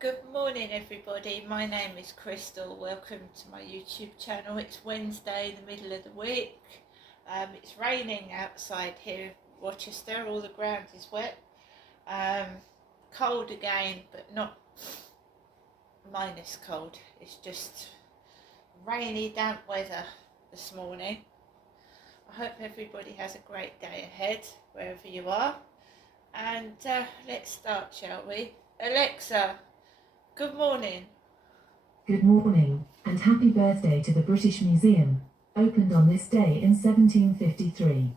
Good morning everybody, my name is Crystal. Welcome to my YouTube channel. It's Wednesday, the middle of the week. It's raining outside here in Rochester, all the ground is wet. Cold again, but not minus cold. It's just rainy, damp weather this morning. I hope everybody has a great day ahead, wherever you are. And let's start, shall we? Alexa, good morning. Good morning, and happy birthday to the British Museum, opened on this day in 1753.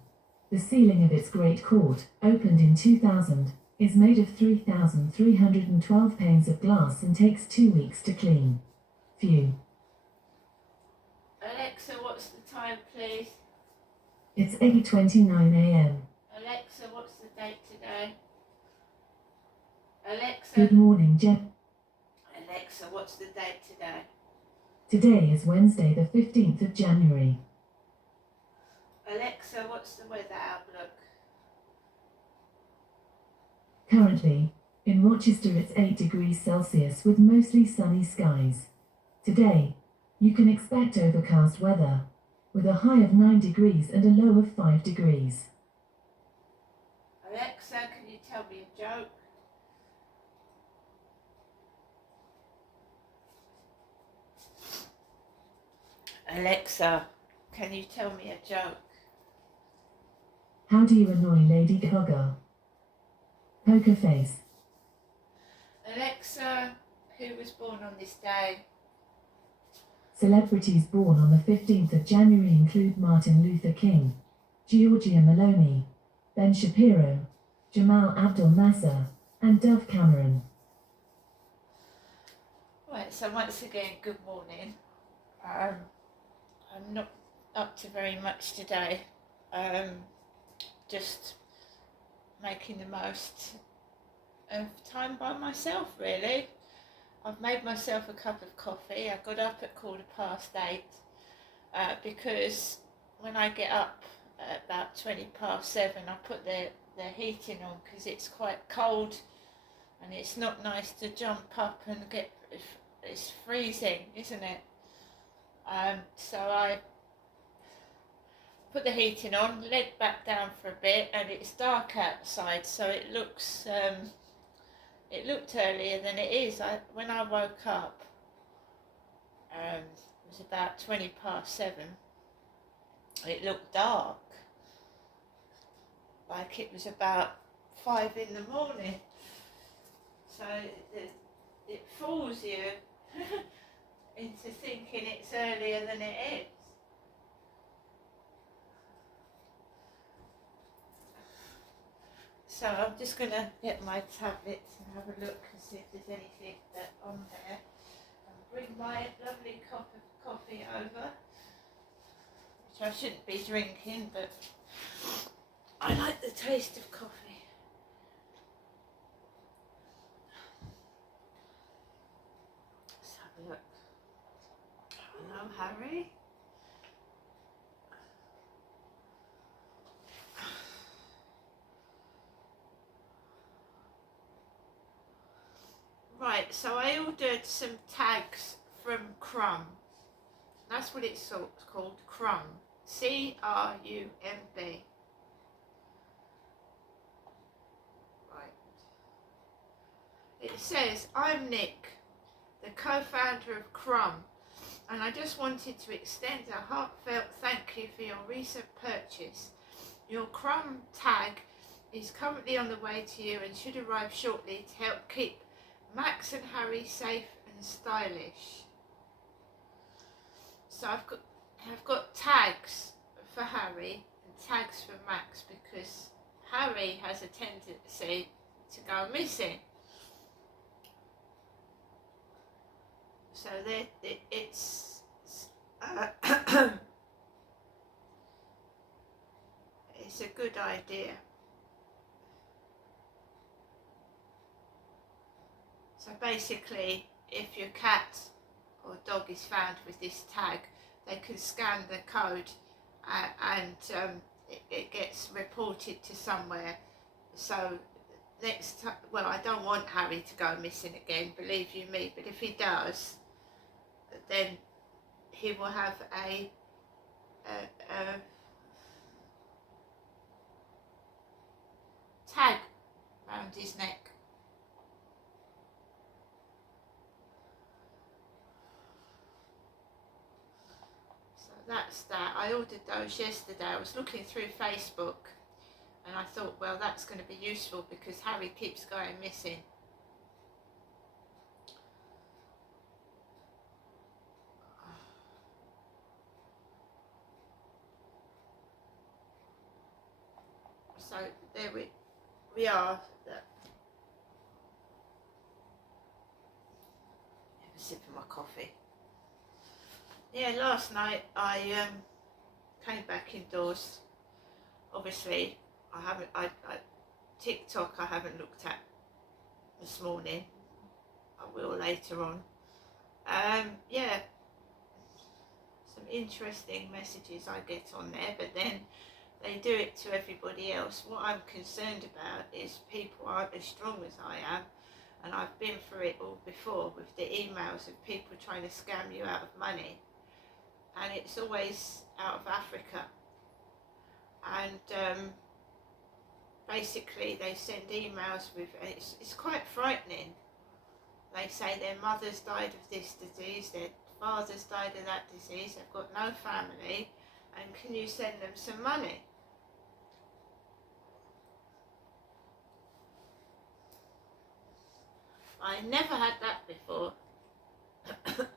The ceiling of its Great Court, opened in 2000, is made of 3,312 panes of glass and takes 2 weeks to clean. View. Alexa, what's the time, please? It's 8:29 a.m. Alexa, what's the date today? Alexa. Good morning, Jeff. Alexa, what's the date today? Today is Wednesday, the 15th of January. Alexa, what's the weather outlook? Currently, in Rochester it's 8 degrees Celsius with mostly sunny skies. Today, you can expect overcast weather, with a high of 9 degrees and a low of 5 degrees. Alexa, can you tell me a joke? Alexa, can you tell me a joke? How do you annoy Lady Gaga? Poker face. Alexa, who was born on this day? Celebrities born on the 15th of January include Martin Luther King, Giorgia Meloni, Ben Shapiro, Jamal Abdel Nasser, and Dove Cameron. Right, so once again, good morning. I'm not up to very much today. Just making the most of time by myself, really. I've made myself a cup of coffee. I got up at 8:15 because when I get up at about 7:20, I put the heating on because it's quite cold and it's not nice to jump up and it's freezing, isn't it? So I put the heating on, laid back down for a bit, and it's dark outside, so it looks it looked earlier than it is. When I woke up, it was about 7:20. It looked dark, like it was about 5 in the morning. So it fools you into thinking it's earlier than it is. So I'm just going to get my tablet and have a look and see if there's anything on there. And bring my lovely cup of coffee over, which I shouldn't be drinking, but I like the taste of coffee. Let's have a look. Hello, Harry. Right, so I ordered some tags from Crumb. That's what it's called, Crumb. C-R-U-M-B. Right. It says, I'm Nick, the co-founder of Crumb, and I just wanted to extend a heartfelt thank you for your recent purchase. Your Crumb tag is currently on the way to you and should arrive shortly to help keep Max and Harry safe and stylish. So I've got tags for Harry and tags for Max because Harry has a tendency to go missing. So it's it's a good idea. So basically, if your cat or dog is found with this tag, they can scan the code and it gets reported to somewhere, so next time, well, I don't want Harry to go missing again, believe you me, but if he does, then he will have a tag around his neck. So that's that. I ordered those yesterday. I was looking through Facebook and I thought, well, that's going to be useful because Harry keeps going missing. So there we are. Have a sip of my coffee. Yeah, last night I came back indoors. Obviously, I TikTok I haven't looked at this morning. I will later on. Yeah, some interesting messages I get on there, but then they do it to everybody else. What I'm concerned about is people aren't as strong as I am, and I've been through it all before with the emails of people trying to scam you out of money, and it's always out of Africa. And basically they send emails with, and it's quite frightening. They say their mother's died of this disease, their father's died of that disease, they've got no family, and can you send them some money? I never had that before. The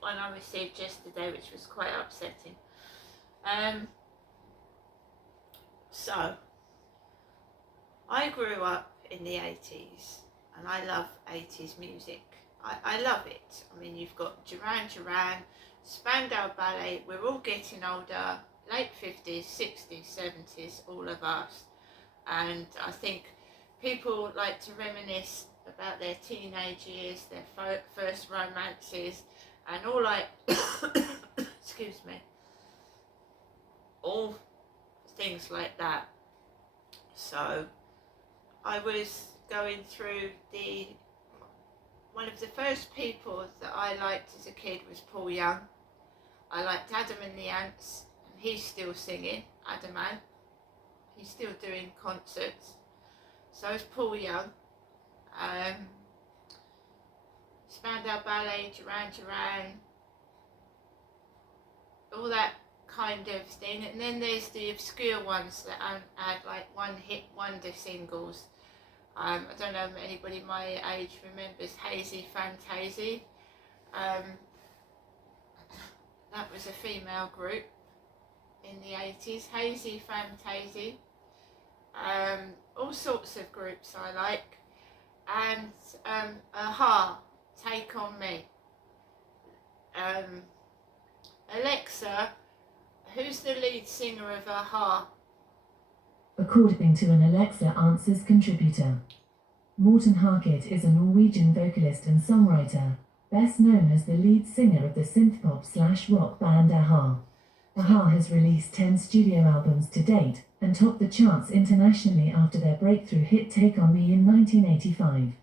one I received yesterday, which was quite upsetting. So I grew up in the 80s and I love 80s music. I love it. I mean, you've got Duran Duran, Spandau Ballet, we're all getting older, late 50s, 60s, 70s, all of us. And I think people like to reminisce about their teenage years, their first romances, and all like, excuse me, all things like that. So I was going through one of the first people that I liked as a kid was Paul Young. I liked Adam and the Ants, and he's still singing, Adam Ant. He's still doing concerts. So is Paul Young. Spandau Ballet, Duran Duran, all that kind of thing. And then there's the obscure ones that had like one-hit wonder singles. I don't know if anybody my age remembers Hazy Fantasy. That was a female group in the 80s, Hazy Fantasy. All sorts of groups I like. And Aha, Take On Me. Alexa, who's the lead singer of Aha? According to an Alexa Answers contributor, Morten Harket is a Norwegian vocalist and songwriter, best known as the lead singer of the synthpop/rock band Aha. Aha has released 10 studio albums to date, and topped the charts internationally after their breakthrough hit Take On Me in 1985.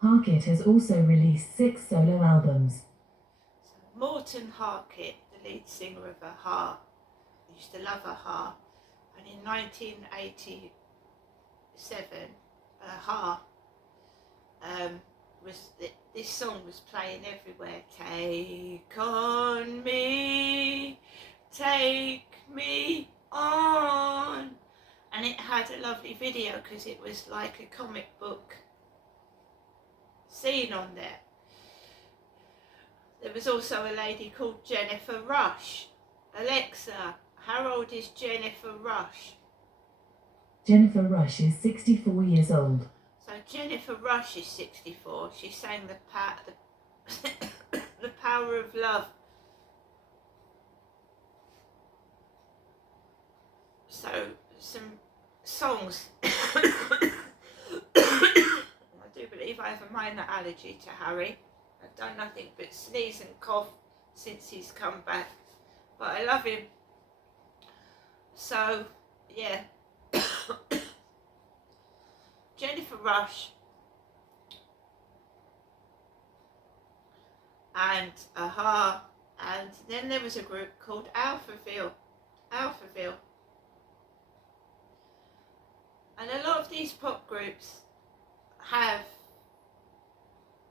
Harket has also released 6 solo albums. Morten Harket, the lead singer of Aha, I used to love Aha, and in 1987, Aha this song was playing everywhere. Take on me, take me on, and it had a lovely video because it was like a comic book scene on there. There was also a lady called Jennifer Rush. Alexa, how old is Jennifer Rush? Jennifer Rush is 64 years old. So Jennifer Rush is 64. She sang the Power of Love. So some songs. I do believe I have a minor allergy to Harry. I've done nothing but sneeze and cough since he's come back, but I love him. So yeah. Jennifer Rush and Aha, and then there was a group called Alphaville. And a lot of these pop groups have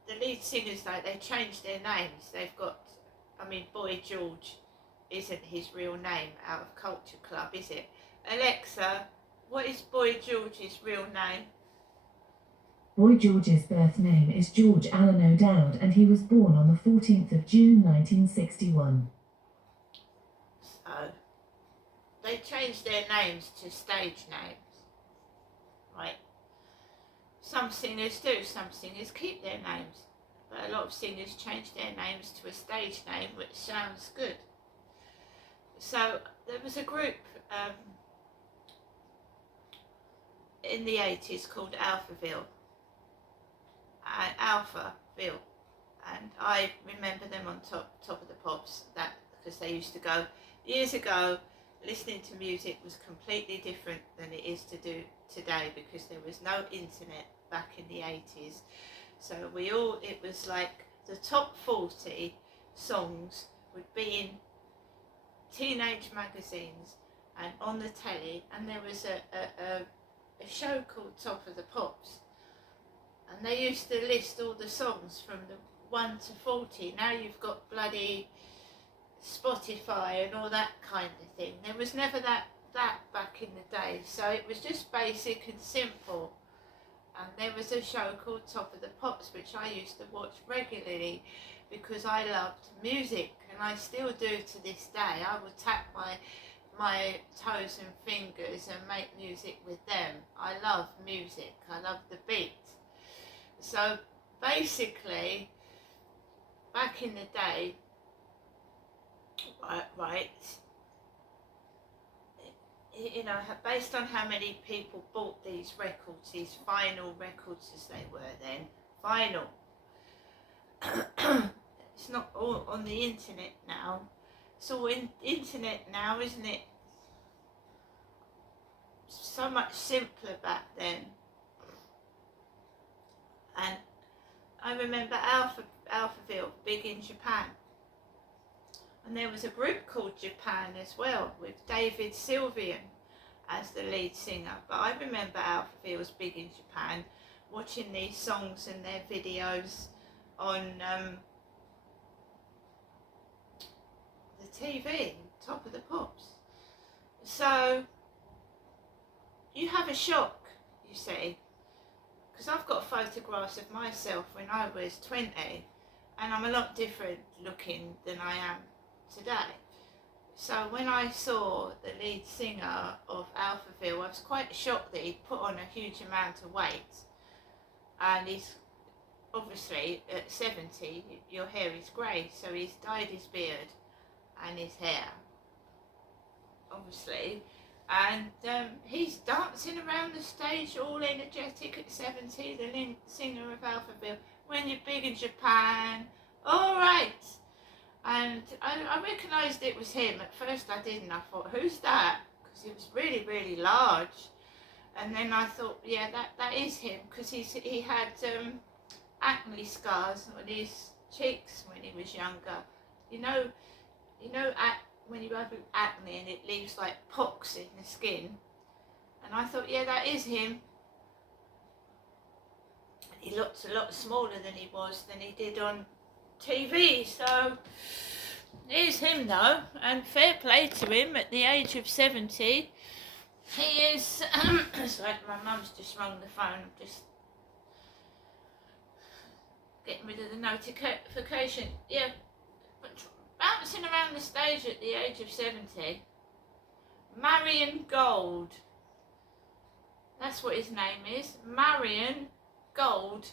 the lead singers, like, they changed their names. They've got, I mean, Boy George isn't his real name out of Culture Club, is it? Alexa, what is Boy George's real name? Boy George's birth name is George Allen O'Dowd, and he was born on the 14th of June 1961. So, they changed their names to stage names, right? Some singers do, some singers keep their names, but a lot of singers change their names to a stage name, which sounds good. So there was a group in the 80s called Alphaville, and I remember them on top of the Pops, that because they used to go years ago. Listening to music was completely different than it is to do today, because there was no internet back in the 80s. So it was like the top 40 songs would be in teenage magazines and on the telly, and there was a show called Top of the Pops, and they used to list all the songs from the 1 to 40. Now you've got bloody Spotify and all that kind of thing. There was never that back in the day, so it was just basic and simple. And there was a show called Top of the Pops, which I used to watch regularly because I loved music, and I still do to this day. I would tap my toes and fingers and make music with them. I love music, I love the beat. So basically, back in the day, right, you know, based on how many people bought these records, these vinyl records as they were then, vinyl. It's not all on the internet now. It's all internet now, isn't it? So much simpler back then. And I remember Alphaville, big in Japan. And there was a group called Japan as well, with David Sylvian as the lead singer. But I remember Alphaville was big in Japan, watching these songs and their videos on the TV, Top of the Pops. So you have a shock, you see, because I've got photographs of myself when I was 20, and I'm a lot different looking than I am today. So when I saw the lead singer of Alphaville, I was quite shocked that he put on a huge amount of weight, and he's obviously at 70, your hair is grey, so he's dyed his beard and his hair, obviously, and he's dancing around the stage all energetic at 70, the lead singer of Alphaville. When you're big in Japan, all right. And I recognised it was him. At first I didn't. I thought, who's that? Because he was really, really large. And then I thought, yeah, that is him, because he had acne scars on his cheeks when he was younger. You know, when you have acne and it leaves like pocks in the skin. And I thought, yeah, that is him. He looked a lot smaller than he did on TV, so here's him though, and fair play to him at the age of 70. He is, sorry, my mum's just rung the phone, I'm just getting rid of the notification. Yeah, but bouncing around the stage at the age of 70. Marion Gold, that's what his name is, Marion Gold,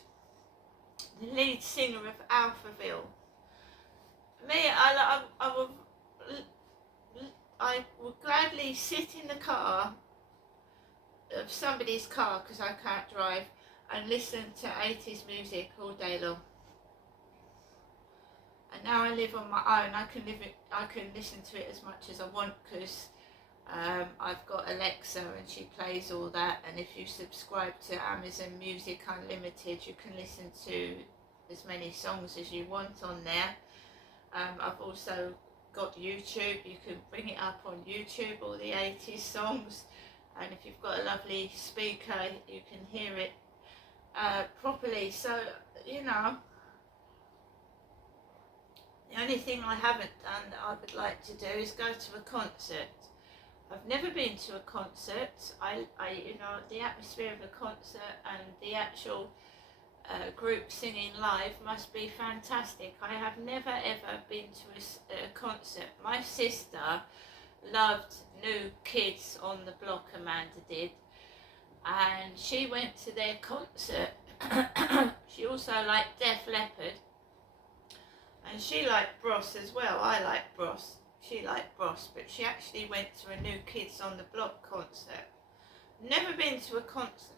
the lead singer of Alphaville. Me, I would gladly sit in the car, of somebody's car, because I can't drive, and listen to 80s music all day long. And now I live on my own, I can listen to it as much as I want, because I've got Alexa and she plays all that, and if you subscribe to Amazon Music Unlimited you can listen to as many songs as you want on there. I've also got YouTube, you can bring it up on YouTube, all the 80s songs, and if you've got a lovely speaker you can hear it properly. So, you know, the only thing I haven't done that I would like to do is go to a concert. I've never been to a concert. I you know, the atmosphere of a concert and the actual group singing live must be fantastic. I have never ever been to a concert. My sister loved New Kids on the Block, Amanda did, and she went to their concert. She also liked Def Leppard, and she liked Bros as well. I like Bros. She liked Bros, but she actually went to a New Kids on the Block concert. Never been to a concert.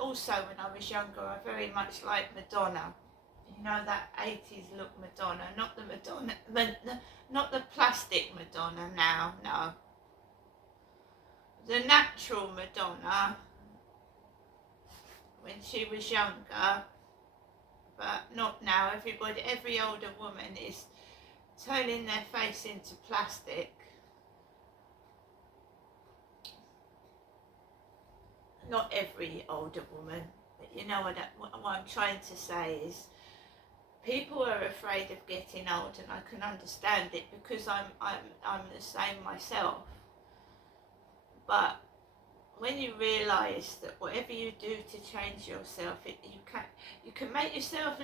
Also, when I was younger, I very much liked Madonna. You know, that 80s look Madonna, not the Madonna, not the plastic Madonna now, no. The natural Madonna, when she was younger, but not now. Every older woman is turning their face into plastic. Not every older woman, but you know what I'm trying to say is people are afraid of getting old, and I can understand it because I'm the same myself. But when you realise that whatever you do to change yourself, you can make yourself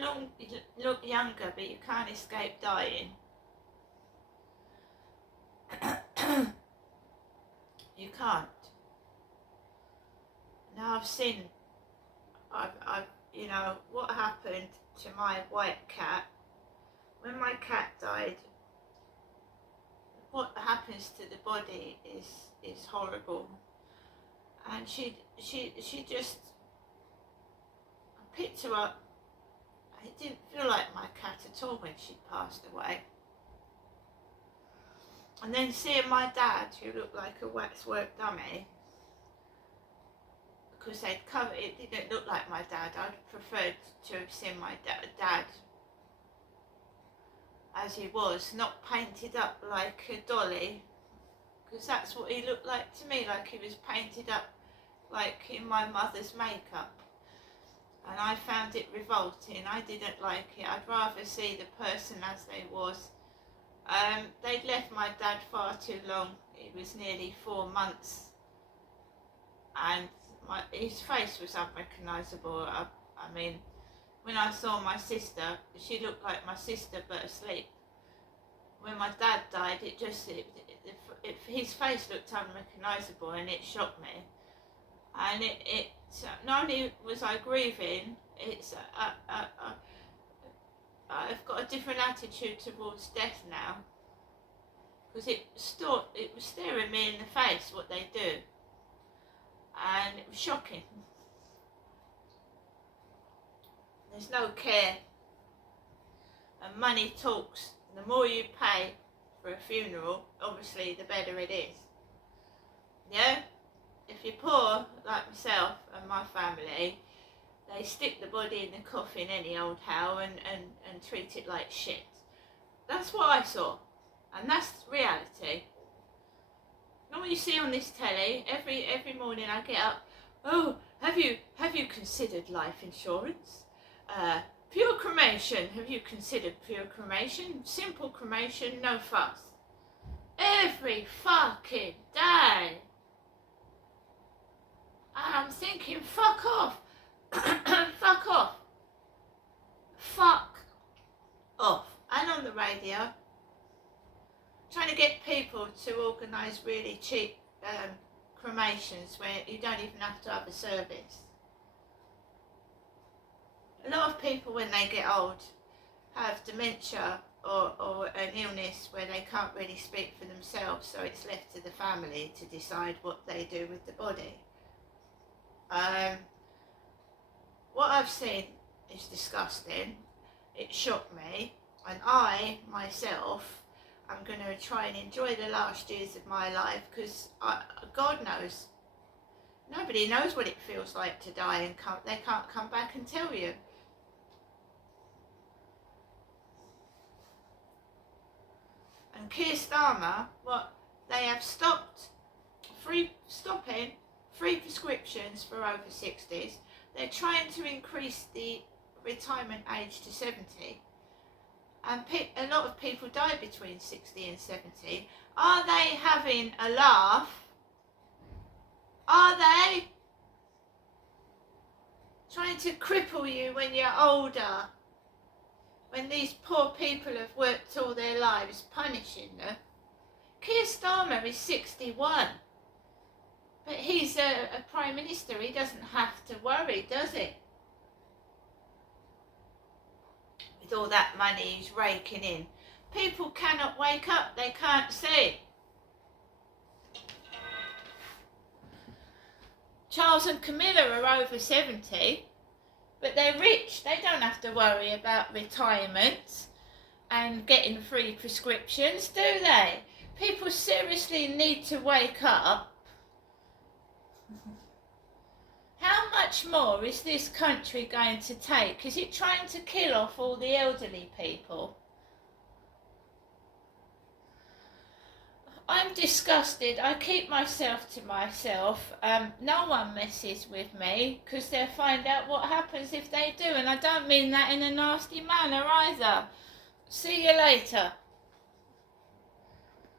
look younger, but you can't escape dying. You can't. Now I've you know what happened to my white cat. When my cat died, what happens to the body is horrible. And she just, I picked her up. It didn't feel like my cat at all when she passed away. And then seeing my dad, who looked like a waxwork dummy, because they'd covered it, didn't look like my dad. I'd preferred to have seen my dad as he was, not painted up like a dolly, because that's what he looked like to me, like he was painted up like in my mother's makeup. And I found it revolting. I didn't like it. I'd rather see the person as they was. They'd left my dad far too long. It was nearly 4 months, and his face was unrecognisable. I mean, when I saw my sister, she looked like my sister but asleep. When my dad died, his face looked unrecognisable, and it shocked me. And it not only was I grieving, I've got a different attitude towards death now, because it was staring me in the face what they do, and it was shocking. There's no care, and money talks. The more you pay for a funeral, obviously the better it is. Yeah? If you're poor, like myself and my family, they stick the body in the coffin any old how and treat it like shit. That's what I saw, and that's reality. Not what you see on this telly. Every morning I get up. Oh, have you considered life insurance? Pure cremation. Have you considered pure cremation? Simple cremation, no fuss. Every fucking day. And I'm thinking, fuck off. Fuck off. Fuck off. And on the radio, trying to get people to organise really cheap cremations where you don't even have to have a service. A lot of people, when they get old, have dementia or an illness where they can't really speak for themselves, so it's left to the family to decide what they do with the body. What I've seen is disgusting. It shocked me. And I, myself, I'm going to try and enjoy the last years of my life, because God knows, nobody knows what it feels like to die, and they can't come back and tell you. And Keir Starmer, they have stopping free prescriptions for over 60s. They're trying to increase the retirement age to 70. And a lot of people die between 60 and 70. Are they having a laugh? Are they trying to cripple you when you're older? When these poor people have worked all their lives, punishing them? Keir Starmer is 61. But he's a Prime Minister. He doesn't have to worry, does he? With all that money he's raking in. People cannot wake up, they can't see. Charles and Camilla are over 70, but they're rich. They don't have to worry about retirement and getting free prescriptions, do they? People seriously need to wake up. How much more is this country going to take? Is it trying to kill off all the elderly people? I'm disgusted. I keep myself to myself. No one messes with me, because they'll find out what happens if they do. And I don't mean that in a nasty manner either. See you later.